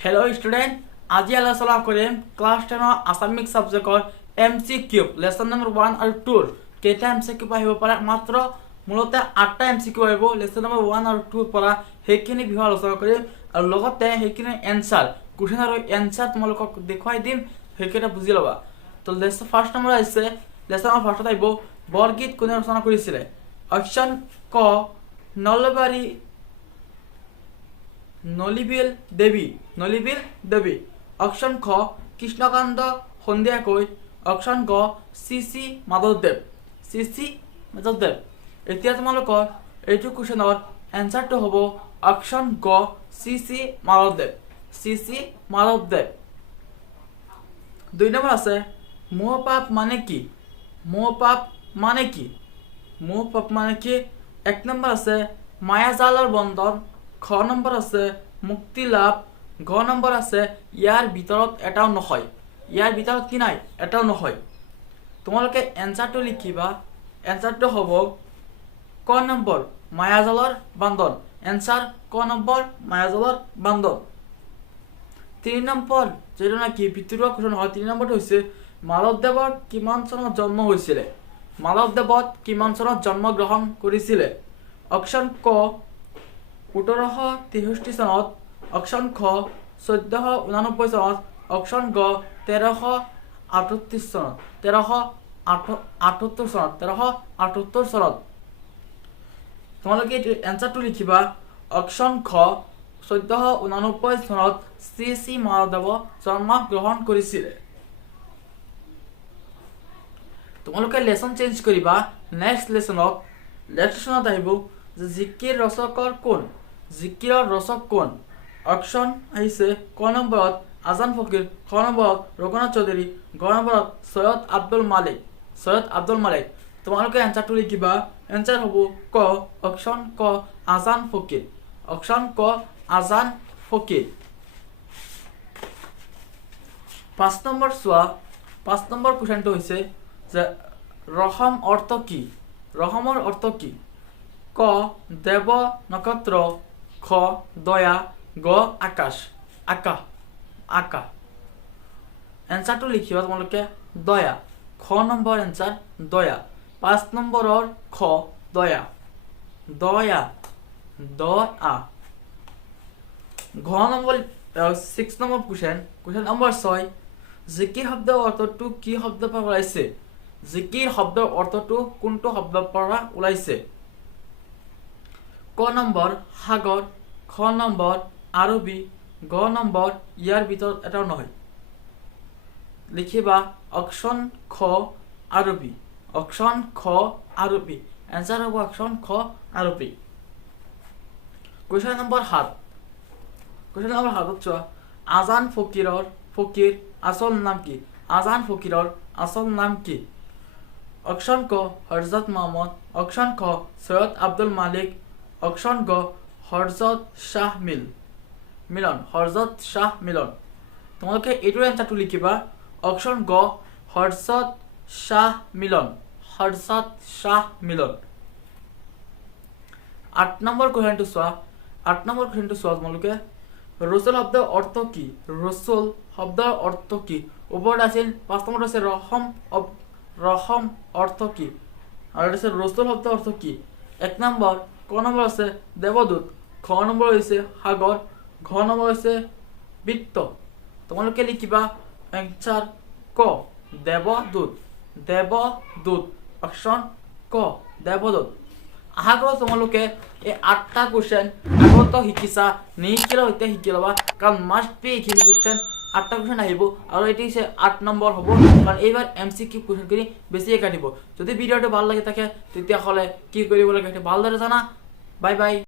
hello student आज आलोचना करें क्लास 10 आसामिक सब्जेक्टर MCQ लेसन नम्बर 1 और 2 केटा MCQ আহিব পাৰে মাত্ৰ মূলতে 8টা MCQ আহিব लेसन नम्बर 1 और 2 পৰা হেকিনি বিষয় আলোচনা কৰিম আৰু লগতে হেকিনি এনসাৰ কোৱেশ্চন আৰু এনসাৰ তোমালোকক দেখুৱাই দিম হেকিটা বুজি লবা তো লেसन ফাৰ্স্ট নম্বৰ আছে লেसन ফাৰ্স্টত আহিব বৰগীত কোনে ৰচনা কৰিছিলে অপশন ক নলবাৰী নলিবিল দেৱী অপশন খ কৃষ্ণকান্ত সন্ধিয়াকৈ অপশন গ চি মাধৱদেৱ এতিয়া তোমালোকৰ এইটো কুৱেশ্যনৰ এনসাৰটো হ'ব অপশন গ চি মাধৱদেৱ 2 নম্বৰ আছে মোহ পাপ মানে কি 1 নম্বৰ আছে মায়াজালৰ বন্ধন খ নম্বৰ আছে মুক্তি লাভ ঘ নম্বৰ আছে ইয়াৰ ভিতৰত এটাও নহয় কি নাই এটাও নহয় তোমালোকে এনসাৰটো লিখিবা এনসাৰটো হ'ব ক নম্বৰ মায়াজালৰ বন্ধন এনসাৰ ক নম্বৰ মায়াজালৰ বন্ধন 3 নম্বৰ যেটা নাকি ভিতৰুৱা কোৱেশ্চন হয় 3 নম্বৰটো হৈছে মাধৱদেৱৰ কিমান চনত জন্ম হৈছিল মাধৱদেৱত কিমান চনত জন্মগ্ৰহণ কৰিছিল অপশন ক 1863 চনত অপশন খ 1489 চনত অপশন গ 1378 চনত তোমালোকে এনসারটো লিখিবা অপশন খ 1489 চনত চি মাধৱদেৱ জন্মগ্ৰহণ কৰিছিল তোমালোকে লেসন চেঞ্জ কৰিবা নেক্সট লেসনত আহিব জিকিৰ ৰচক কোন অপশন আহিছে ক নম্বৰত আজান ফকিৰ খ নম্বৰত ৰঘুনাথ চৌধুৰী গ নম্বৰত সৈয়দ আব্দুল মালিক তোমালোকে এনসাৰটো লিখিবা এনসাৰ হ'ব ক অপশন ক আজান ফকিৰ 5 নম্বৰ চোৱা 5 নম্বৰ কোৱেশ্চনটো হৈছে যে ৰহমৰ অৰ্থ কি ক দেৱ নক্ষত্ৰ খ দয়া গ আকাশ এনসাৰটো লিখিবা তোমালোকে দয়া খ নম্বৰ এনসাৰ দয়া 5 নম্বৰৰ খ দয়া ঘ নম্বৰ 6 নম্বৰ কোৱেশ্চন নম্বৰ 6 জিকিৰ শব্দৰ অৰ্থটো কি শব্দৰ পৰা ওলাইছে জিকিৰ শব্দৰ অৰ্থটো কোনটো শব্দৰ পৰা ওলাইছে ক নম্বৰ সাগৰ খ নম্বৰ আৰবী গ নম্বৰ ইয়াৰ ভিতৰত এটাও নহয় লিখিবা অপশন খ আৰবী এনসাৰ হ'ব অপশন খ আৰবী কোৱেশ্চন নম্বৰ 7 চোৱা আজান ফকিৰ আসল নাম কি অপশন ক হযরত মোহাম্মদ অপশন খ সৈয়দ আব্দুল মালিক অপশন গ হযরত শাহ মিলন তোমালোকে এইটোৰ এনসাৰটো লিখিবা অপশন গ হযৰত শাহ মিলন 8 নম্বৰ কোৱেশ্চনটো চোৱা তোমালোকে ৰসুল শব্দৰ অৰ্থ কি ওপৰত আছিল 5 নম্বৰ আছে ৰহম অৰ্থ কি আৰু আছে ৰসুল শব্দৰ অৰ্থ কি 1 নম্বৰ ক নম্বৰ আছে দেৱদূত খ নম্বৰ হৈছে সাগৰ ঘ নম্বৰ হৈছে বৃত্ত তোমালোকে লিখিবা এনসাৰ ক দেৱদূত অপশন ক দেৱদূত আশা কৰোঁ তোমালোকে এই 8টা কুৱেশ্চন আগতো শিকিছা নিশিকিলেও এতিয়া শিকি ল'বা কাৰণ মাষ্ট বি এইখিনি কুৱেশ্চন 8টা কুৱেশ্চন আহিব আৰু এটি হৈছে 8 নম্বৰ হ'ব কাৰণ এইবাৰ MCQ কুৱেশ্চন কৰি বেছিয়ে কাটিব যদি ভিডিঅ'টো ভাল লাগে থাকে তেতিয়াহ'লে কি কৰিব লাগে ভালদৰে জানা বাই